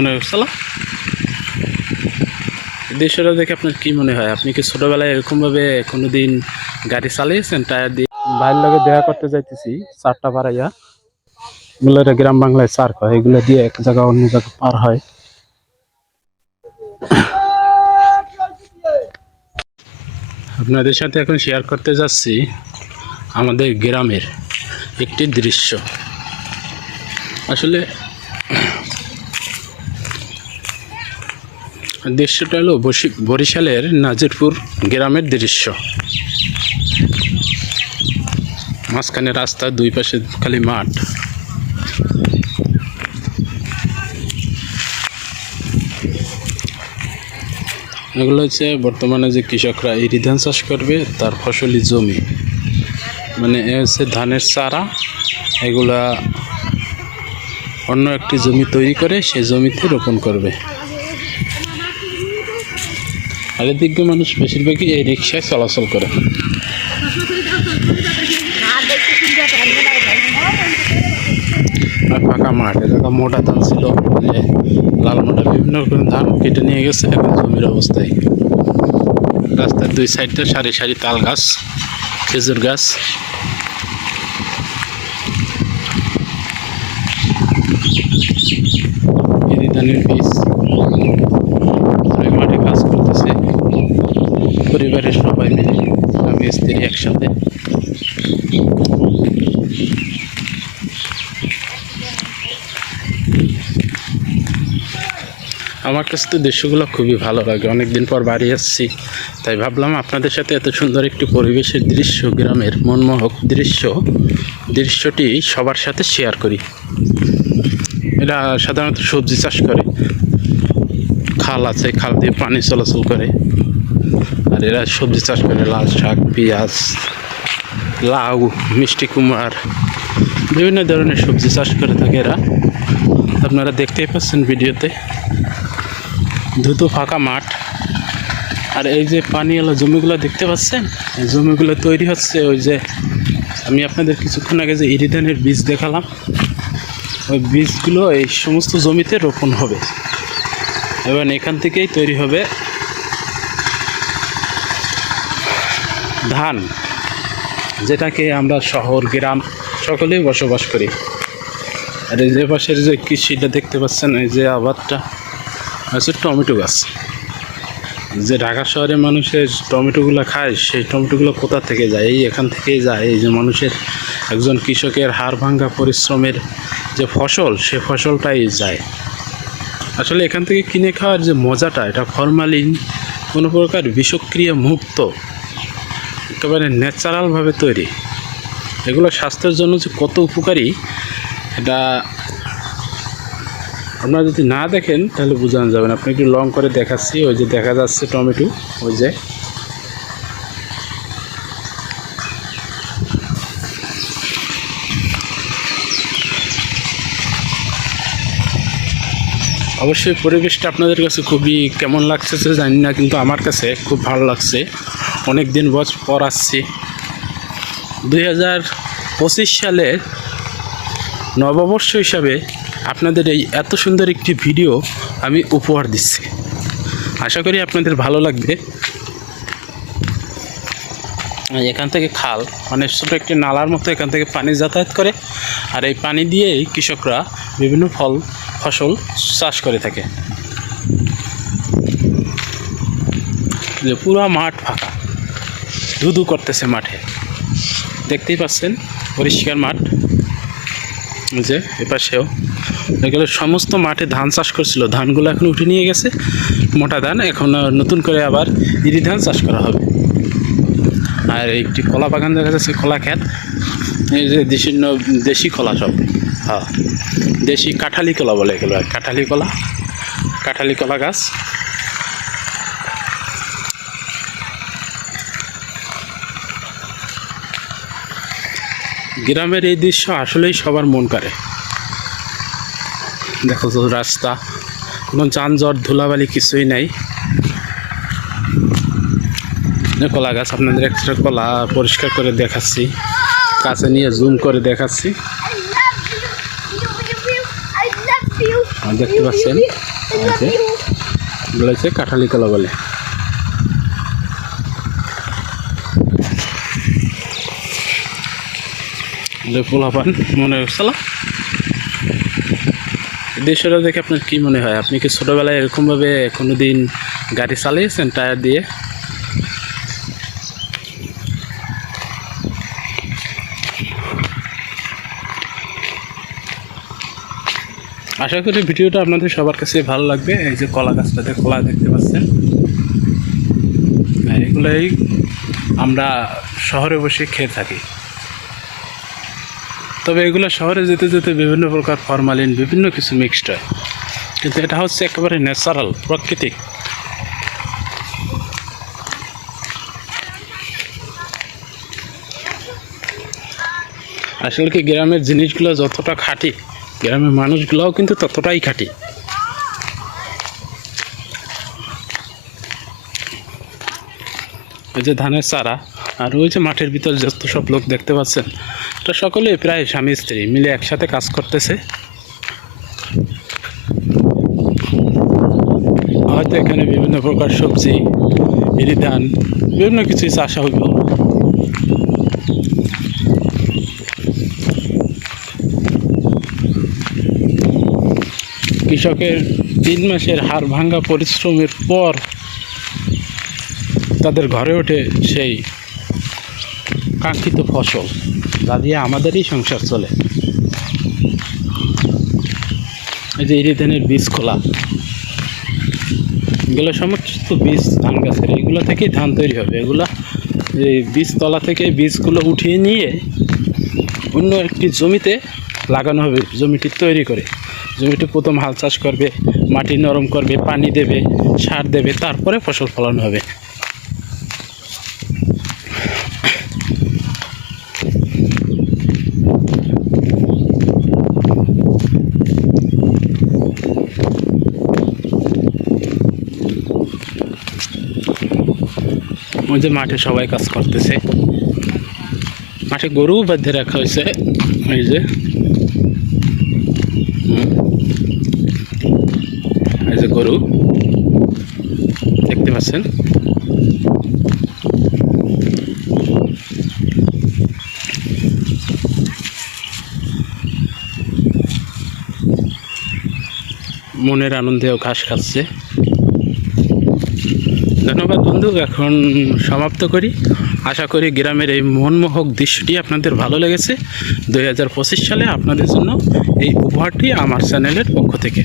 মনে হচ্ছিল দৃশ্যটা দেখে আপনার কি মনে হয়? আপনি কি ছোটবেলায় এরকমভাবে কোনোদিন গাড়ি চালিয়েছেন টায়ার দিয়ে? ভাইয়ের লগে দেখা করতে যাইতেছি চারটা পাড়াইয়া এগুলো গ্রাম বাংলায় চার হয় এগুলো দিয়ে এক জায়গা অন্য জায়গা পার হয়। আপনাদের সাথে এখন শেয়ার করতে যাচ্ছি আমাদের গ্রামের একটি দৃশ্য। আসলে দৃশ্যটা হলো বরিশালের নাজিরপুর গ্রামের দৃশ্য। মাঝখানে রাস্তা, দুই পাশে খালি মাঠ। এগুলো হচ্ছে বর্তমানে যে কৃষকরা এই ধান চাষ করবে, তার ফসলি জমি। মানে এ হচ্ছে ধানের চারা। এগুলা অন্য একটি জমি তৈরি করে সে জমিতে রোপণ করবে। আর এদিকে মানুষ বেশিরভাগই এই রিক্সায় চলাচল করে। ফাঁকা মাঠ এলাকা মোটা ধান ছিল যে লাল মোটা বিভিন্ন রকম ধান কেটে নিয়ে গেছে, এখন জমির অবস্থায় রাস্তার দুই সাইডটা সারি সারি তাল গাছ, খেজুর গাছ। বীজ সবাই মাঠে কাজ করতেছে পরিবারের সবাই মিলে আমি স্ত্রী একসাথে। আমার কাছে তো দৃশ্যগুলো খুবই ভালো লাগে। অনেকদিন পর বাড়ি আসছি, তাই ভাবলাম আপনাদের সাথে এত সুন্দর একটি পরিবেশের দৃশ্য, গ্রামের মনমোহক দৃশ্য, দৃশ্যটি সবার সাথে শেয়ার করি। এরা সাধারণত সবজি চাষ করে। খাল আছে, খাল দিয়ে পানি চলাচল করে। আর এরা সবজি চাষ করে, লাল শাক, পেঁয়াজ, লাউ, মিষ্টি কুমড়ার বিভিন্ন ধরনের সবজি চাষ করে থাকে এরা। আপনারা দেখতেই পাচ্ছেন ভিডিওতে। দ্রুত ফাঁকা মাঠ। আর এই যে পানিওয়ালা জমিগুলো দেখতে পাচ্ছেন জমিগুলো তৈরি হচ্ছে ওই যে, আমি আপনাদের কিছুক্ষণ আগে যে ইরিধানের বীজ দেখালাম, ওই বীজগুলো এই সমস্ত জমিতে রোপণ হবে। এবং এখান থেকেই তৈরি হবে ধান, যেটাকে আমরা শহর, গ্রাম সকলেই বসবাস করি। আর এই যে পাশের যে কৃষিটা দেখতে পাচ্ছেন, এই যে আবাদটা, হচ্ছে টমেটো গাছ। যে ঢাকা শহরে মানুষের টমেটোগুলো খায়, সেই টমেটোগুলো কোথা থেকে যায়? এই এখান থেকেই যায়। এই যে মানুষের একজন কৃষকের হাড় ভাঙ্গা পরিশ্রমের যে ফসল, সে ফসলটাই যায়। আসলে এখান থেকে কিনে খাওয়ার যে মজাটা, এটা ফরমালিন, কোনো প্রকার বিষক্রিয়া মুক্ত, একেবারে ন্যাচারালভাবে তৈরি। এগুলো স্বাস্থ্যের জন্য যে কত উপকারী, এটা আপনারা যদি না দেখেন, তাহলে বোঝানো যাবে না। আপনি একটু লং করে দেখাচ্ছি, ওই যে দেখা যাচ্ছে টমেটো, ওই যে। অবশ্যই পরিবেশটা আপনাদের কাছে খুবই কেমন লাগছে সে জানি না, কিন্তু আমার কাছে খুব ভালো লাগছে। অনেক দিন বছর পর আসছি। দুই হাজার পঁচিশ সালে নববর্ষ হিসাবে আপনাদের এই এত সুন্দর একটি ভিডিও আমি উপহার দিচ্ছি। আশা করি আপনাদের ভালো লাগবে। এখান থেকে খাল মানে ছোটো একটি নালার মতো এখান থেকে পানি যাতায়াত করে। আর এই পানি দিয়েই কৃষকরা বিভিন্ন ফল ফসল চাষ করে থাকে। পুরো মাঠ ফাঁকা। ধুধু করতেছে মাঠে। দেখতেই পাচ্ছেন, পরিষ্কার মাঠ। যে এপাশেও। এগুলো সমস্ত মাঠে ধান চাষ করছিল। ধানগুলো এখন উঠে নিয়ে গেছে, মোটা ধান। এখন নতুন করে আবার ইরি ধান চাষ করা হবে। আর একটি কলা বাগান দেখা যাচ্ছে, কলা ক্ষেত। এই যে দেশি কলা সব। হ্যাঁ। দেশি কাঁঠালি কলা বলে এগুলো কাঁঠালি কলা কাঁঠালি কলা গাছ। গ্রামের এই দৃশ্য আসলেই সবার মন করে দেখো তো রাস্তা, কোনো যানজট, ধুলাবালি কিছুই নাই। কলা গাছ, আপনাদের একটা কলা পরিষ্কার করে দেখাচ্ছি, কাছে নিয়ে জুম করে দেখাচ্ছি। দেখতে পাচ্ছেন বলেছে হচ্ছে কাঁঠালি কলা বলে। মনে হচ্ছিল দৃশ্যটা দেখে আপনার কি মনে হয়? আপনি কি ছোটোবেলায় এরকমভাবে কোনো দিন গাড়ি চালিয়েছেন টায়ার দিয়ে? আশা করি ভিডিওটা আপনাদের সবার কাছে ভালো লাগবে। এই যে কলা গাছটাতে কলা দেখতে পাচ্ছেন। হ্যাঁ, এগুলোই আমরা শহরে বসে খেয়ে থাকি। তবে এগুলো শহরে যেতে যেতে বিভিন্ন প্রকার ফরমালিন বিভিন্ন কিছু মিক্সড হয়। কিন্তু এটা হচ্ছে একেবারে ন্যাচারাল প্রাকৃতিক। আসলে কি গ্রামের জিনিসগুলো যতটা খাঁটি গ্রামের মানুষগুলোও কিন্তু ততটাই খাঁটি। ওই যে ধানের চারা আর ওই যে মাঠের ভিতর যত সব লোক দেখতে পাচ্ছেন, এটা সকলেই প্রায় স্বামী স্ত্রী মিলে একসাথে কাজ করতেছে। হয়তো এখানে বিভিন্ন প্রকার সবজি ইরি ধান, বিভিন্ন কিছুই চাষ হইব। কৃষকের তিন মাসের হাড় ভাঙ্গা পরিশ্রমের পর তাদের ঘরে ওঠে সেই কাঙ্ক্ষিত ফসল, যা দিয়ে আমাদেরই সংসার চলে। এই যে ইরি ধানের বীজ খোলা, এগুলো সমস্ত বীজ, ধান গাছের, এগুলো থেকেই ধান তৈরি হবে। এগুলো এই বীজতলা থেকে বীজগুলো উঠিয়ে নিয়ে অন্য একটি জমিতে লাগানো হবে, জমিটি তৈরি করে। জমিটি প্রথম হাল চাষ করবে, মাটি নরম করবে, পানি দেবে, সার দেবে, তারপরে ফসল ফলানো হবে ওই যে মাঠে সবাই কাজ করতেছে মাঠে গরু বেঁধে রাখা হয়েছে এই যে। এই যে গরু দেখতে পাচ্ছেন? মনের আনন্দেও ঘাস খাচ্ছে। ধন্যবাদ বন্ধু এখন সমাপ্ত করি। আশা করি গ্রামের এই মনমোহক দৃশ্যটি আপনাদের ভালো লেগেছে। দু হাজার পঁচিশ সালে আপনাদের জন্য এই উপহারটি আমার চ্যানেলের পক্ষ থেকে।